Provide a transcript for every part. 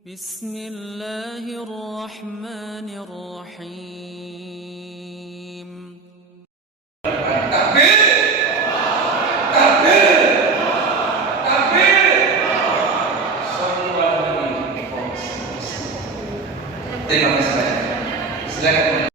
بسم الله الرحمن الرحيم. Takbir, takbir, takbir. Sallu ala Nabi. Terima kasih banyak. Silakan.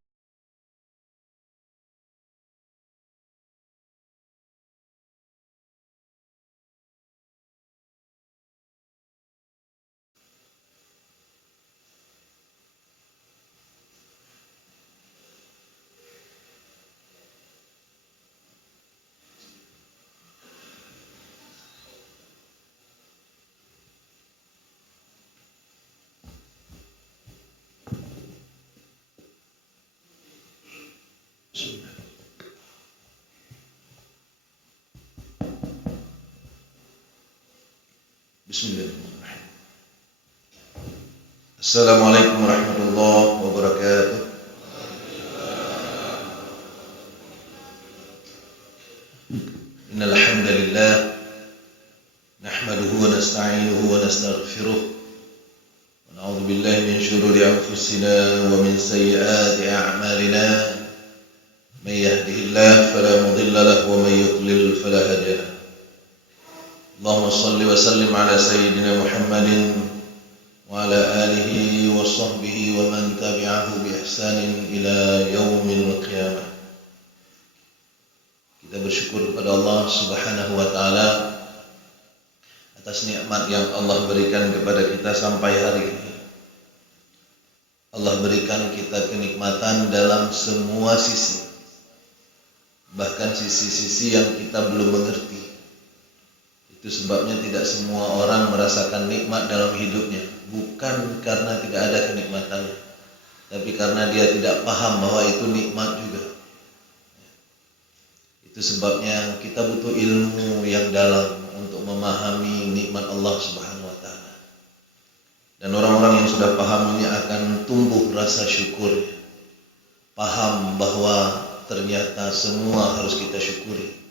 Bismillahirrahmanirrahim. Assalamualaikum warahmatullahi wabarakatuh. Innal hamdalillah nahmaduhu wa nasta'inuhu wa nastaghfiruh wa na'udzu billahi min shururi anfusina wa min sayyiati a'malina. May yahdihillahu fala mudilla lahu wa may yudlil fala hadiya lahu. Allahumma salli wa sallim ala sayyidina Muhammadin wa ala alihi wa sahbihi wa man tabi'ahu bi ihsanin ila yaumil qiyamah. Kita bersyukur kepada Allah Subhanahu wa taala atas nikmat yang Allah berikan kepada kita sampai hari ini. Allah berikan kita kenikmatan dalam semua sisi, bahkan sisi-sisi yang kita belum mengerti. Itu sebabnya tidak semua orang merasakan nikmat dalam hidupnya, bukan karena tidak ada kenikmatannya, tapi karena dia tidak paham bahwa itu nikmat juga. Itu sebabnya kita butuh ilmu yang dalam untuk memahami nikmat Allah Subhanahu wa taala. Dan orang-orang yang sudah paham ini akan tumbuh rasa syukur, paham bahwa ternyata semua harus kita syukuri.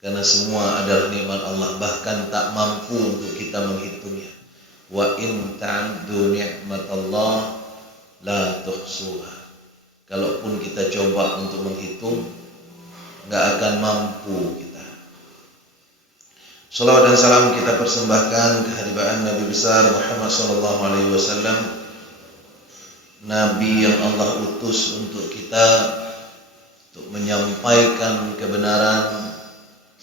Karena semua adalah nikmat Allah, bahkan tak mampu untuk kita menghitungnya. Wa in ta'uddu ni'matallah la tuhsuha. Kalaupun kita coba untuk menghitung, enggak akan mampu kita. Salawat dan salam kita persembahkan kehadiran Nabi besar Muhammad sallallahu alaihi wasallam, Nabi yang Allah utus untuk kita untuk menyampaikan kebenaran,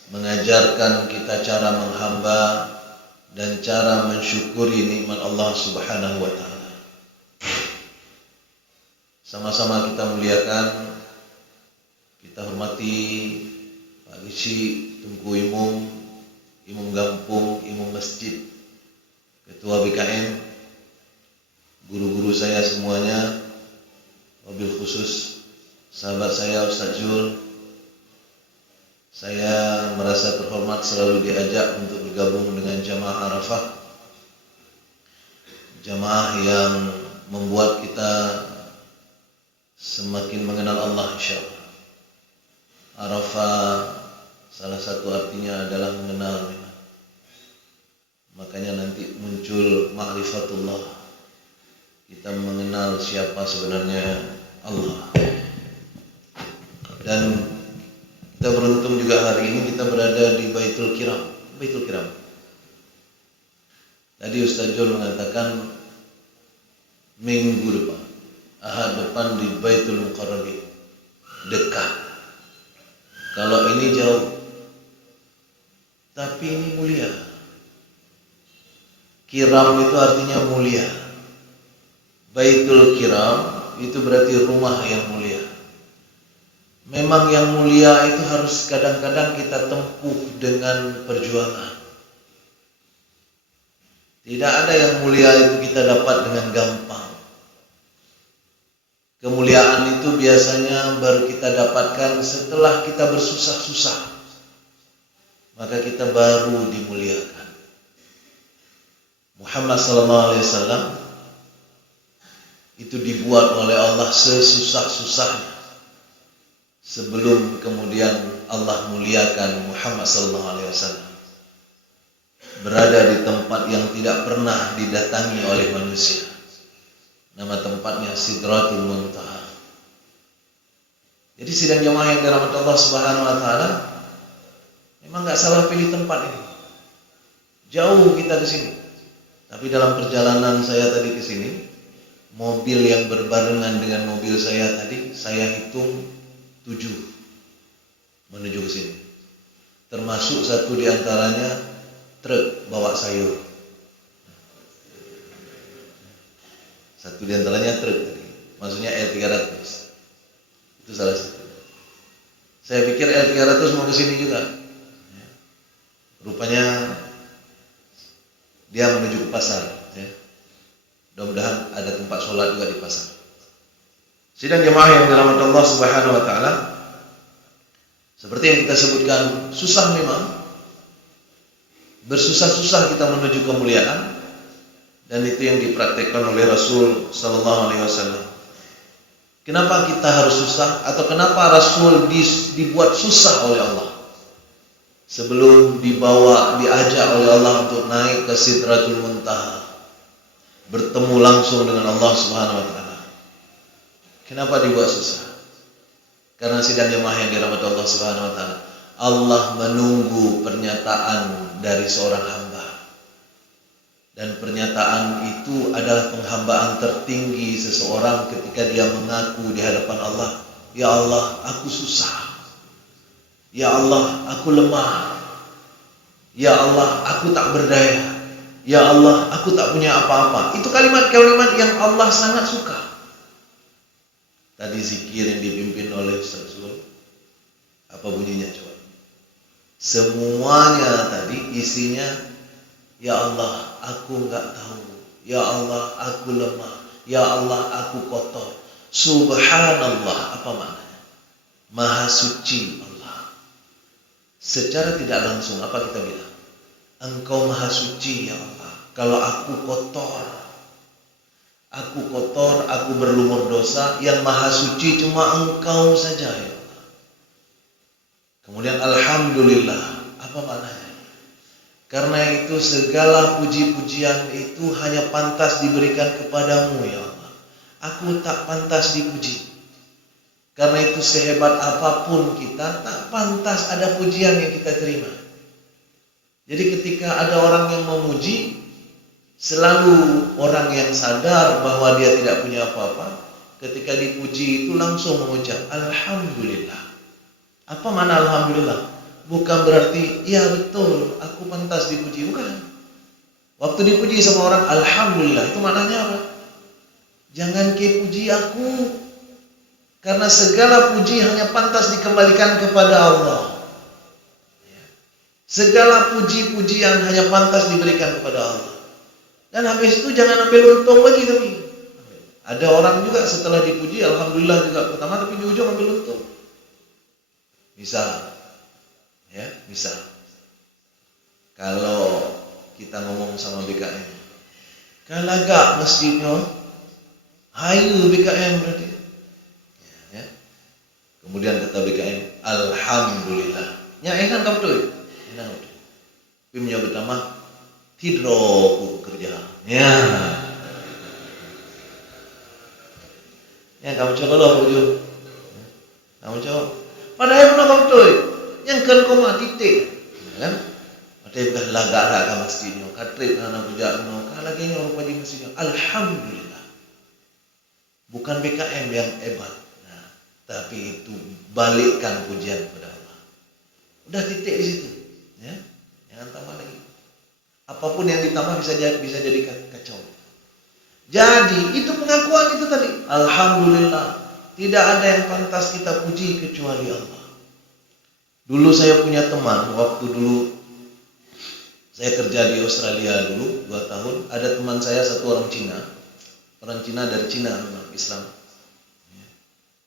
mengajarkan kita cara menghamba dan cara mensyukuri nikmat Allah Subhanahu wa taala. Sama-sama kita muliakan, kita hormati Pak Isi, Tungku Imum, Imum Gampung, Imum Masjid, Ketua BKN, guru-guru saya semuanya, wabil khusus sahabat saya Ustaz Jul. Saya merasa terhormat selalu diajak untuk bergabung dengan jamaah Arafah, jamaah yang membuat kita semakin mengenal Allah insyaallah. Arafah salah satu artinya adalah mengenal memang. Makanya nanti muncul ma'rifatullah, kita mengenal siapa sebenarnya Allah. Dan kita beruntung juga hari ini kita berada di Baitul Kiram. Baitul Kiram. Tadi Ustaz Jul mengatakan minggu depan, Ahad depan di Baitul Muqarrabin. Dekat. Kalau ini jauh, tapi ini mulia. Kiram itu artinya mulia. Baitul Kiram itu berarti rumah yang mulia. Memang yang mulia itu harus kadang-kadang kita tempuh dengan perjuangan. Tidak ada yang mulia itu kita dapat dengan gampang. Kemuliaan itu biasanya baru kita dapatkan setelah kita bersusah-susah. Maka kita baru dimuliakan. Muhammad SAW itu dibuat oleh Allah sesusah-susahnya, sebelum kemudian Allah muliakan Muhammad sallallahu alaihi wasallam. berada di tempat yang tidak pernah didatangi oleh manusia. Nama tempatnya Sidratul Muntaha. Jadi sidang jamaah yang dirahmati Allah Subhanahu wa taala, memang enggak salah pilih tempat ini. Jauh kita ke sini. Tapi dalam perjalanan saya tadi ke sini, mobil yang berbarengan dengan mobil saya tadi, saya hitung 7 menuju ke sini. Termasuk satu di antaranya truk bawa sayur. Satu di antaranya truk tadi, maksudnya L300. Itu salah satu. Saya pikir L300 mau ke sini juga. Rupanya dia menuju ke pasar. Mudah-mudahan ada tempat sholat juga di pasar. Sidang jemaah yang dirahmati Allah Subhanahu wa taala, seperti yang kita sebutkan, susah memang. Bersusah-susah kita menuju kemuliaan, dan itu yang dipraktikkan oleh Rasul sallallahu alaihi wasallam. Kenapa kita harus susah, atau kenapa Rasul dibuat susah oleh Allah sebelum diajak oleh Allah untuk naik ke Sidratul Muntaha, bertemu langsung dengan Allah Subhanahu wa taala? Kenapa dibuat susah? Karena sidang jemaah yang dirahmati Allah Subhanahu wa taala, Allah menunggu pernyataan dari seorang hamba. Dan pernyataan itu adalah penghambaan tertinggi seseorang ketika dia mengaku di hadapan Allah, ya Allah, aku susah. Ya Allah, aku lemah. Ya Allah, aku tak berdaya. Ya Allah, aku tak punya apa-apa. Itu kalimat-kalimat yang Allah sangat suka. Tadi zikir yang dipimpin oleh Ustaz Zul, apa bunyinya coba? Semuanya tadi isinya, ya Allah, aku enggak tahu. Ya Allah, aku lemah. Ya Allah, aku kotor. Subhanallah, apa maknanya? Maha suci Allah. Secara tidak langsung apa kita bilang? Engkau maha suci ya Allah. Kalau aku kotor, aku berlumur dosa, yang maha suci cuma Engkau saja ya Allah. Kemudian alhamdulillah, apa maknanya? Karena itu segala puji-pujian itu hanya pantas diberikan kepadamu ya Allah. Aku tak pantas dipuji. Karena itu sehebat apapun kita, tak pantas ada pujian yang kita terima. Jadi ketika ada orang yang memuji, selalu orang yang sadar bahwa dia tidak punya apa-apa, ketika dipuji itu langsung mengucap alhamdulillah. Apa makna alhamdulillah? Bukan berarti, ya betul, aku pantas dipuji. Bukan. Waktu dipuji sama orang, alhamdulillah, itu maknanya apa? Jangan puji aku. Karena segala puji hanya pantas dikembalikan kepada Allah. Segala puji-pujian hanya pantas diberikan kepada Allah. Dan habis itu jangan ambil untung lagi tapi. Ada orang juga setelah dipuji, alhamdulillah juga pertama, tapi di ujung ambil untung. Misal, kalau kita ngomong sama BKM, kalagak masjidnya, hayu BKM berarti. Ya. Kemudian kata BKM, alhamdulillah. Ya enak kamu tuh, enak tuh. Pimnya pertama, tidro kerja. Ya. Ya kamu coba loh ujung. Kamu coba. Padahal pernah kamu tuh. Yang kan koma titik, kan? Ada yang lagak ke masjidnya, katrip anak bujaknya, lagi yang orang di masjidnya. Alhamdulillah. Bukan BKM yang hebat, tapi itu balikkan pujian kepada Allah. Udah titik di situ, ya. Jangan tambah lagi. Apapun yang ditambah bisa jadi kacau. Jadi itu pengakuan itu tadi. Alhamdulillah. Tidak ada yang pantas kita puji kecuali Allah. Dulu saya punya teman, waktu dulu saya kerja di Australia dulu 2 tahun, ada teman saya satu orang Cina dari Cina memang Islam.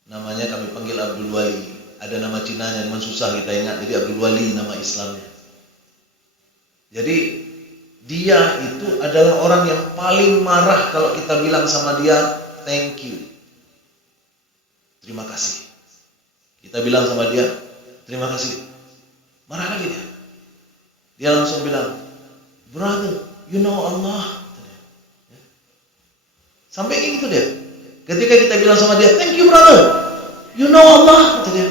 Namanya kami panggil Abdul Wali. Ada nama Cinanya, memang susah kita ingat, jadi Abdul Wali nama Islamnya. Jadi dia itu adalah orang yang paling marah kalau kita bilang sama dia thank you, terima kasih. Kita bilang sama dia terima kasih. Marah lagi dia. Dia langsung bilang, brother, you know Allah. Sampai kayak gitu dia. Ketika kita bilang sama dia, thank you brother, you know Allah, kata dia.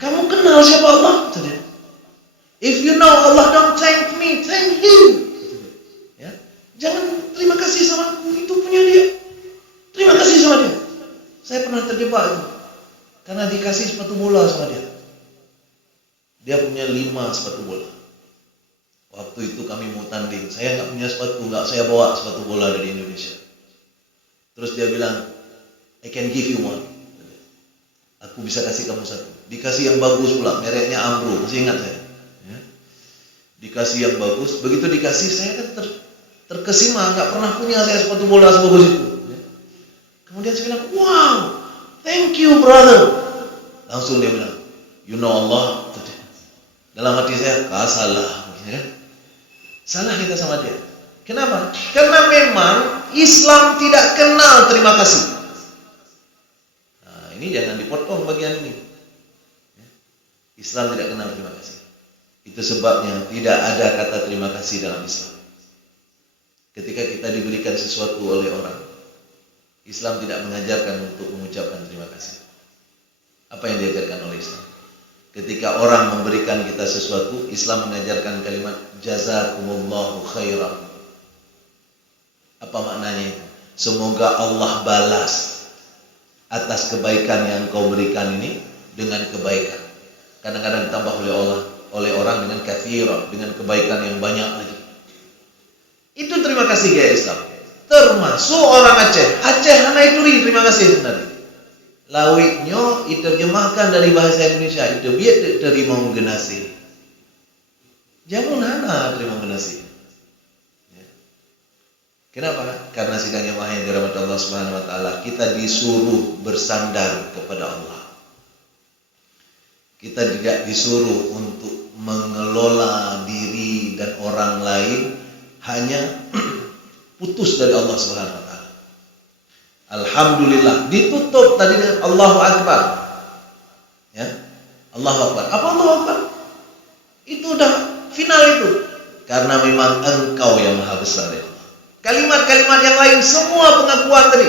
Kamu kenal siapa Allah, kata dia. If you know Allah, don't thank me, thank Him. Ya, jangan terima kasih sama aku, itu punya dia. Terima kasih sama dia. Saya pernah terjebak itu, karena dikasih sepatu bola sama dia. Dia punya 5 sepatu bola. Waktu itu kami mau tanding, saya nggak punya sepatu, nggak saya bawa sepatu bola dari Indonesia. Terus dia bilang, I can give you one. Aku bisa kasih kamu satu. Dikasih yang bagus pula, mereknya Ambro, masih ingat saya. Ya. Dikasih yang bagus, begitu dikasih saya kan terkesima, nggak pernah punya saya sepatu bola sebagus itu. Ya. Kemudian saya bilang, wow, thank you brother. Langsung dia bilang, you know Allah. Dalam hati saya, salah, ya. Salah kita sama dia. Kenapa? Karena memang Islam tidak kenal terima kasih. Nah, ini jangan dipotong bagian ini. Islam tidak kenal terima kasih. Itu sebabnya tidak ada kata terima kasih dalam Islam. Ketika kita diberikan sesuatu oleh orang, Islam tidak mengajarkan untuk mengucapkan terima kasih. Apa yang diajarkan oleh Islam? Ketika orang memberikan kita sesuatu, Islam mengajarkan kalimat jazakumullahu khairan. Apa maknanya itu? Semoga Allah balas atas kebaikan yang kau berikan ini dengan kebaikan. Kadang-kadang ditambah oleh orang dengan kathira, dengan kebaikan yang banyak lagi. Itu terima kasih gaya Islam. Termasuk orang Aceh. Aceh hana ituri terima kasih sebenarnya. Lawiknya diterjemahkan dari bahasa Indonesia. Itu biar terima genasi. Jangan hana terima genasi. Kenapa? Karena sidang jemaah yang dirahmati Allah Subhanahu wa taala, kita disuruh bersandar kepada Allah. Kita tidak disuruh untuk mengelola diri dan orang lain, hanya putus dari Allah Subhanahu wa taala. Alhamdulillah, ditutup tadi dengan Allahu Akbar. Ya. Allahu Akbar. Apa Allahu Akbar? Itu udah final itu. Karena memang Engkau yang Maha Besar ya. Kalimat-kalimat yang lain semua pengakuan tadi,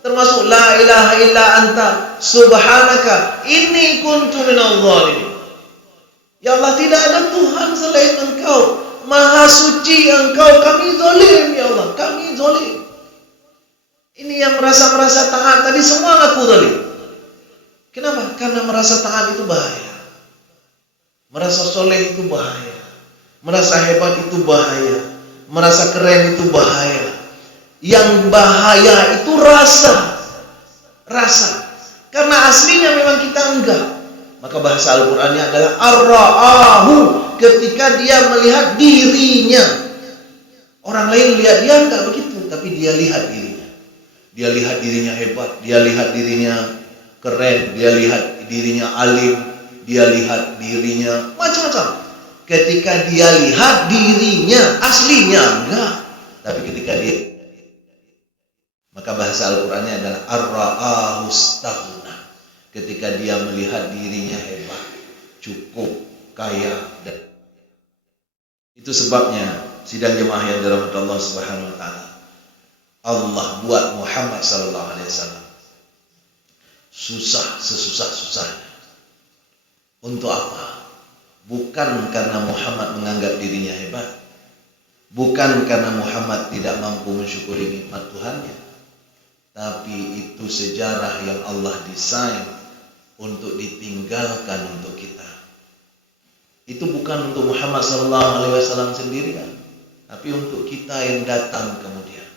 termasuk la ilaha illa anta subhanaka inni kuntu minadh dhalimin. Ya Allah, tidak ada Tuhan selain Engkau, Maha suci Engkau, kami zalim ya Allah, kami zalim. Ini yang merasa taat tadi semua ngaku zalim. Kenapa? Karena merasa taat itu bahaya. Merasa soleh itu bahaya. Merasa hebat itu bahaya. Merasa keren itu bahaya. Yang bahaya itu rasa. Karena aslinya memang kita enggak. Maka bahasa Al-Qur'annya adalah ar-ra'ahu, ketika dia melihat dirinya. Orang lain lihat dia enggak begitu, tapi dia lihat dirinya. Dia lihat dirinya hebat, dia lihat dirinya keren, dia lihat dirinya alim, dia lihat dirinya macam-macam. Ketika dia lihat dirinya, aslinya enggak. Tapi ketika dia, maka bahasa Al-Qur'annya adalah ar-ra'ahu istaghna. Ketika dia melihat dirinya hebat, cukup, kaya, dan itu sebabnya sidang jemaah yang dirahmati Allah Subhanahu wa taala, Allah buat Muhammad sallallahu alaihi wasallam susah sesusah-susahnya. Untuk apa? Bukan karena Muhammad menganggap dirinya hebat, bukan karena Muhammad tidak mampu mensyukuri nikmat Tuhannya, tapi itu sejarah yang Allah desain untuk ditinggalkan untuk kita. Itu bukan untuk Muhammad SAW sendirian, tapi untuk kita yang datang kemudian.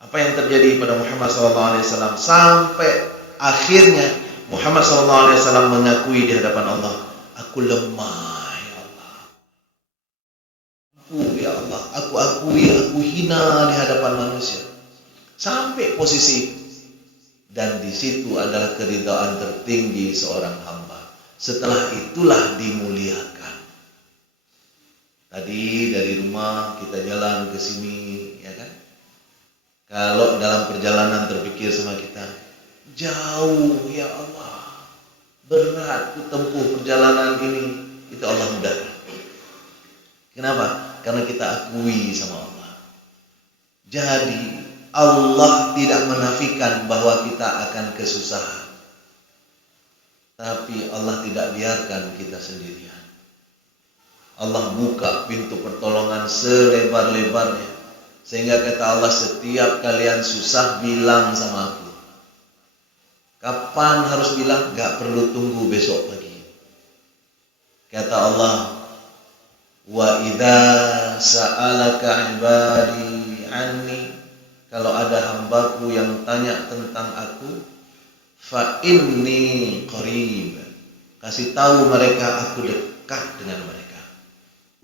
Apa yang terjadi pada Muhammad SAW sampai akhirnya Muhammad SAW mengakui di hadapan Allah, aku lemah ya Allah, ya Allah, aku akui aku hina di hadapan manusia. Sampai posisi itu. Dan di situ adalah keridhaan tertinggi seorang hamba. Setelah itulah dimuliakan. Tadi dari rumah kita jalan ke sini, ya kan? Kalau dalam perjalanan terpikir sama kita, jauh ya Allah, berat ku tempuh perjalanan ini, itu Allah mudahkan. Kenapa? karena kita akui sama Allah. Jadi Allah tidak menafikan bahwa kita akan kesusahan, tapi Allah tidak biarkan kita sendirian. Allah buka pintu pertolongan selebar-lebarnya, sehingga kata Allah, setiap kalian susah bilang sama aku. Kapan harus bilang? Gak perlu tunggu besok pagi. Kata Allah, wa idza sa'alaka ibadi anni, kalau ada hambaku yang tanya tentang aku, fa inni qarib, kasih tahu mereka aku dekat dengan mereka.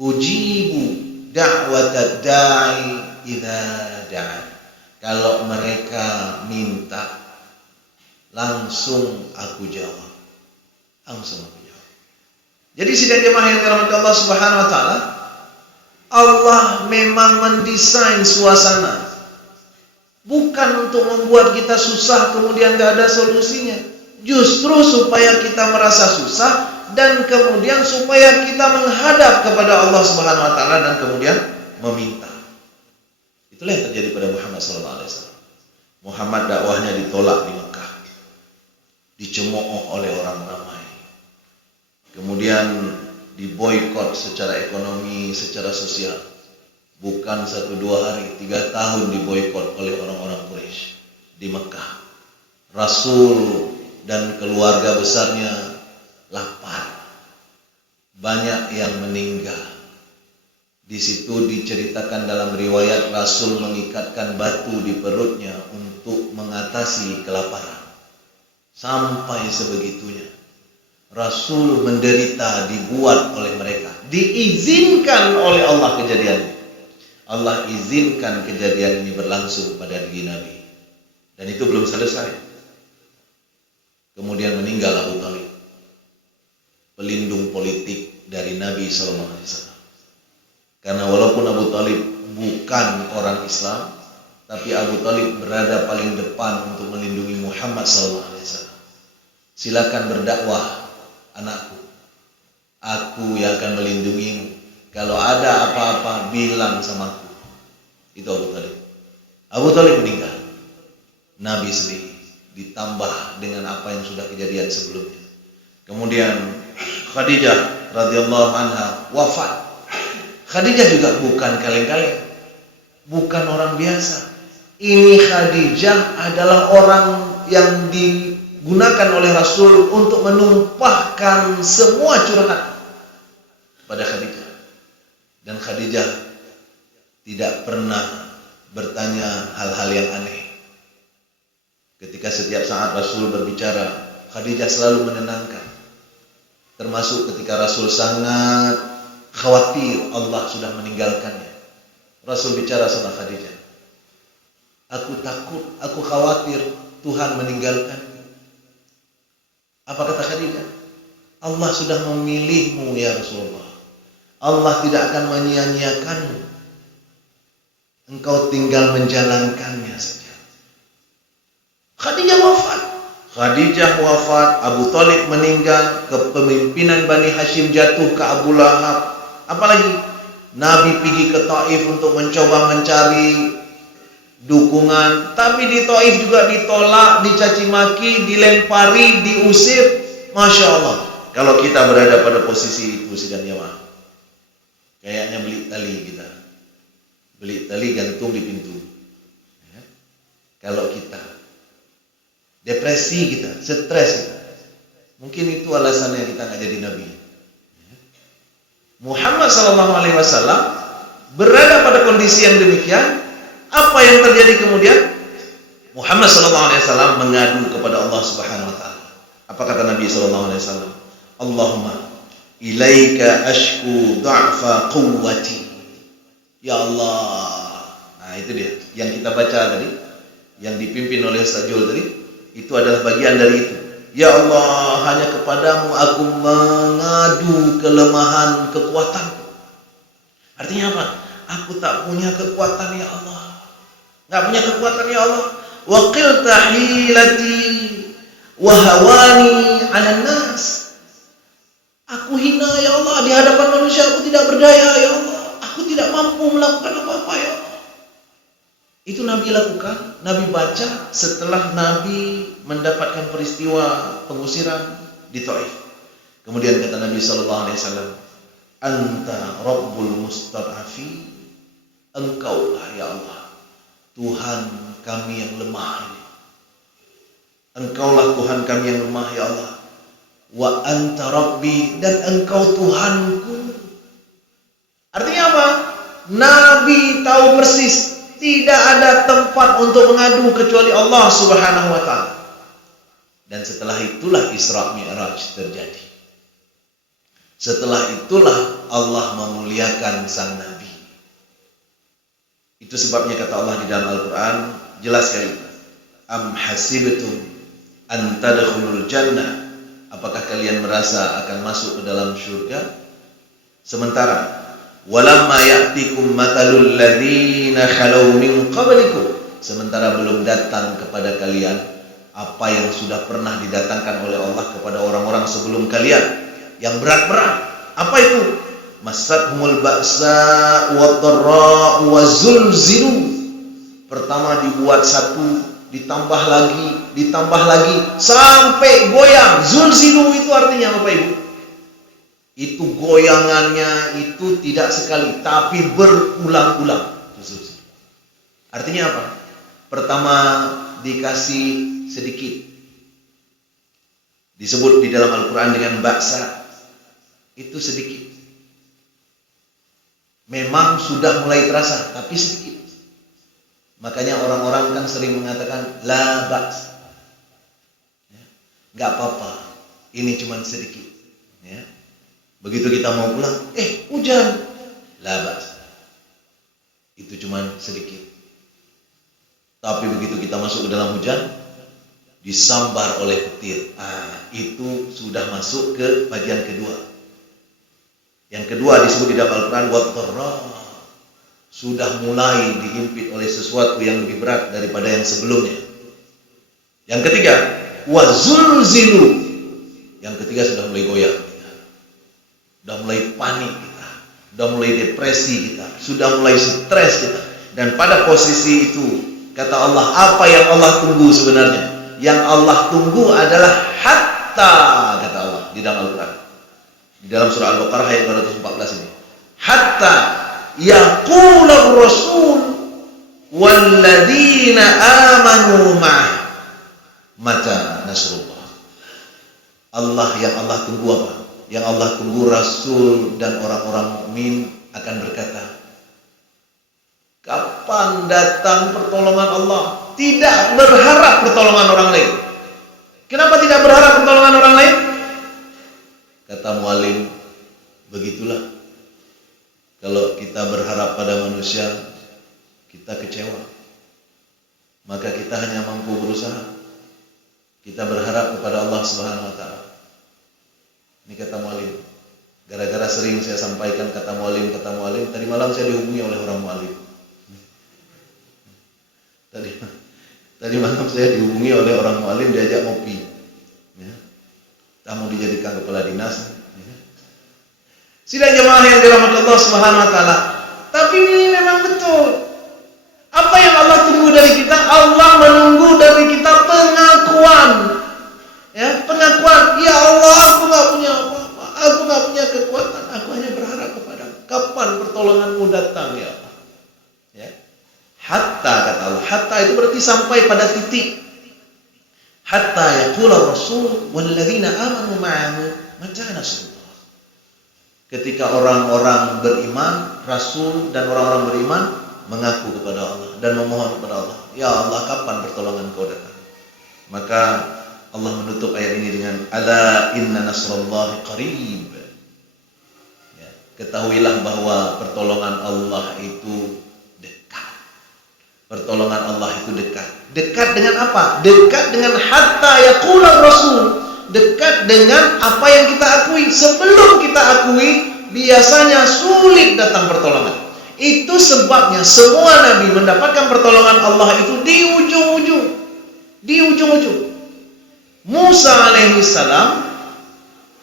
Ujibu da'watad da'i idza da'a, kalau mereka minta langsung aku jawab. Langsung aku jawab. Jadi sidang jemaah yang dirahmati Allah Subhanahu wa taala, Allah memang mendesain suasana bukan untuk membuat kita susah kemudian gak ada solusinya. Justru supaya kita merasa susah dan kemudian supaya kita menghadap kepada Allah Subhanahu wa taala dan kemudian meminta. Itulah yang terjadi pada Muhammad sallallahu alaihi wasallam. Muhammad dakwahnya ditolak di Mekah, dicemooh oleh orang ramai, kemudian diboikot secara ekonomi, secara sosial. Bukan 1-2 hari, 3 tahun diboikot oleh orang-orang Quraisy di Mekah. Rasul dan keluarga besarnya lapar, banyak yang meninggal. Di situ diceritakan dalam riwayat Rasul mengikatkan batu di perutnya untuk mengatasi kelaparan. Sampai sebegitunya Rasul menderita dibuat oleh mereka. Diizinkan oleh Allah kejadian ini. Allah izinkan kejadian ini berlangsung pada diri Nabi. Dan itu belum selesai. Kemudian meninggal Abu Thalib, pelindung politik dari Nabi SAW. Karena walaupun Abu Thalib bukan orang Islam, tapi Abu Thalib berada paling depan untuk melindungi Muhammad SAW. Silakan berdakwah anakku, aku yang akan melindungimu. Kalau ada apa-apa bilang sama aku. Itu Abu Thalib. Abu Thalib meninggal, Nabi sendiri, ditambah dengan apa yang sudah kejadian sebelumnya. Kemudian Khadijah radhiyallahu anha wafat. Khadijah juga bukan kaleng-kaleng, bukan orang biasa. Ini Khadijah adalah orang yang digunakan oleh Rasul untuk menumpahkan semua curhat pada Khadijah. Dan Khadijah tidak pernah bertanya hal-hal yang aneh. Ketika setiap saat Rasul berbicara, Khadijah selalu menenangkan. Termasuk ketika Rasul sangat khawatir Allah sudah meninggalkannya. Rasul bicara sama Khadijah, aku takut, aku khawatir Tuhan meninggalkanku. Apa kata Khadijah? Allah sudah memilihmu ya Rasulullah. Allah tidak akan menyia-nyiakanmu. Engkau tinggal menjalankannya saja. Khadijah wafat. Khadijah wafat, Abu Thalib meninggal, kepemimpinan Bani Hashim jatuh ke Abu Lahab. Apalagi Nabi pergi ke Taif untuk mencoba mencari dukungan, tapi di Taif juga ditolak, dicaci maki, dilempari, diusir. Masya Allah. Kalau kita berada pada posisi itu sidang jamaah, kayaknya beli tali kita, beli tali gantung di pintu. Ya. Kalau kita depresi, kita stres, kita mungkin itu alasannya kita nggak jadi nabi. Ya. Muhammad SAW berada pada kondisi yang demikian. Apa yang terjadi kemudian? Muhammad SAW mengadu kepada Allah Subhanahu Wa Taala. Apa kata Nabi SAW? Allahumma ilaika ashku da'fa quwwati. Ya Allah. Nah itu dia yang kita baca tadi, yang dipimpin oleh Ustaz Jul tadi, itu adalah bagian dari itu. Ya Allah, hanya kepadamu aku mengadu kelemahan kekuatanku. Artinya apa? Aku tak punya kekuatan ya Allah, nggak punya kekuatan ya Allah. Wa qilta hilati wa hawani 'alan nas. Aku hina ya Allah di hadapan manusia, aku tidak berdaya ya Allah. Aku Aku tidak mampu melakukan apa-apa ya Allah. Itu Nabi lakukan, Nabi baca setelah Nabi mendapatkan peristiwa pengusiran di Taif. Kemudian kata Nabi SAW, Anta Rabbul Mustad'afi, Engkaulah ya Allah, Tuhan kami yang lemah ini. Engkaulah Tuhan kami yang lemah ya Allah. Wa anta Rabbi, dan Engkau Tuhanku. Artinya apa? Nabi tahu persis tidak ada tempat untuk mengadu kecuali Allah Subhanahu wa taala. Dan setelah itulah Isra Mi'raj terjadi. Setelah itulah Allah memuliakan sang Nabi. Itu sebabnya kata Allah di dalam Al-Quran jelas sekali. Am hasibtum an tadkhulul jannah, apakah kalian merasa akan masuk ke dalam surga? Sementara walamma ya'tikum matalul ladzina khalau min qablikum, sementara belum datang kepada kalian apa yang sudah pernah didatangkan oleh Allah kepada orang-orang sebelum kalian yang berat-berat. Apa itu? Masathumul ba'sa wadh-dharra wa zulzilu. Pertama dibuat satu, ditambah lagi sampai goyang. Zulzilu itu artinya Bapak Ibu, itu goyangannya itu tidak sekali tapi berulang-ulang. Artinya apa? Pertama dikasih sedikit, disebut di dalam Al-Quran dengan baksa, itu sedikit. Memang sudah mulai terasa tapi sedikit. Makanya orang-orang kan sering mengatakan la ba'as, ya, nggak apa-apa, ini cuma sedikit, ya. Begitu kita mau pulang, hujan, la ba'as, itu cuma sedikit. Tapi begitu kita masuk ke dalam hujan, disambar oleh petir, itu sudah masuk ke bagian kedua. Yang kedua disebut di dalam Al-Quran wadh-dharra, sudah mulai dihimpit oleh sesuatu yang lebih berat daripada yang sebelumnya. Yang ketiga wazulzilu, yang ketiga sudah mulai goyang kita, sudah mulai panik kita, sudah mulai depresi kita, sudah mulai stres kita. Dan pada posisi itu kata Allah, apa yang Allah tunggu sebenarnya? Yang Allah tunggu adalah hatta, kata Allah di dalam Al-Quran, di dalam surah Al-Baqarah ayat 214 ini, hatta yaqulur rasul walladzina amanu ma'ah mata nasrullah. Yang Allah tunggu apa? Yang Allah tunggu Rasul dan orang-orang mukmin akan berkata, kapan datang pertolongan Allah? Tidak berharap pertolongan orang lain. Kenapa tidak berharap pertolongan orang lain? Kata mualim, begitulah. Kalau kita berharap pada manusia, kita kecewa. Maka kita hanya mampu berusaha. Kita berharap kepada Allah Subhanahu wa taala. Ini kata mualim. Gara-gara sering saya sampaikan kata mualim, tadi malam saya dihubungi oleh orang mualim. Tadi malam saya dihubungi oleh orang mualim, diajak ngopi. Ya. Kamu dijadikan kepala dinas. Ya. Sidang jemaah yang dirahmati Allah Subhanahu wa taala. Tapi ini memang betul. Apa yang Allah tunggu dari kita? Allah menunggu dari kita pengakuan. Ya, pengakuan. Ya Allah, aku enggak punya apa-apa. Aku enggak punya kekuatan. Aku hanya berharap kepadamu. Kapan pertolonganmu datang ya Allah? Ya. Hatta, kata Allah. Hatta itu berarti sampai pada titik. Hatta yaqula rasul walladzina amanu ma'ahu mata nasrullah. Ketika orang-orang beriman, Rasul dan orang-orang beriman mengaku kepada Allah dan memohon kepada Allah, ya Allah, kapan pertolongan Kau datang? Maka Allah menutup ayat ini dengan ala inna nasrallahi qarib. Ya, ketahuilah bahwa pertolongan Allah itu dekat. Pertolongan Allah itu dekat. Dekat dengan apa? Dekat dengan hatta yaqula rasul. Dekat dengan apa yang kita akui. Sebelum kita akui, biasanya sulit datang pertolongan. Itu sebabnya semua nabi mendapatkan pertolongan Allah itu di ujung-ujung. Di ujung-ujung. Musa alaihi salam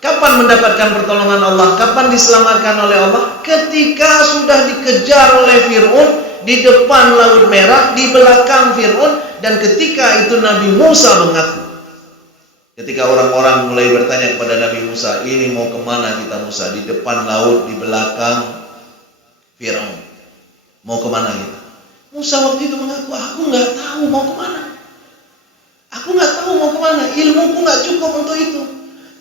Kapan mendapatkan pertolongan Allah? Kapan diselamatkan oleh Allah? Ketika sudah dikejar oleh Fir'aun di depan Laut Merah, di belakang Fir'aun, dan ketika itu Nabi Musa mengaku. Ketika orang-orang mulai bertanya kepada Nabi Musa, ini mau kemana kita Musa? Di depan laut, di belakang Fir'aun. Mau kemana kita? Musa waktu itu mengaku, aku nggak tahu mau kemana. Aku nggak tahu mau kemana. Ilmuku nggak cukup untuk itu.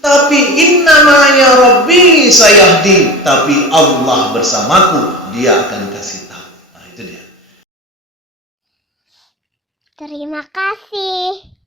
Tapi innamanya Rabbi sayahdi. Tapi Allah bersamaku, Dia akan kasih tahu. Nah itu dia. Terima kasih.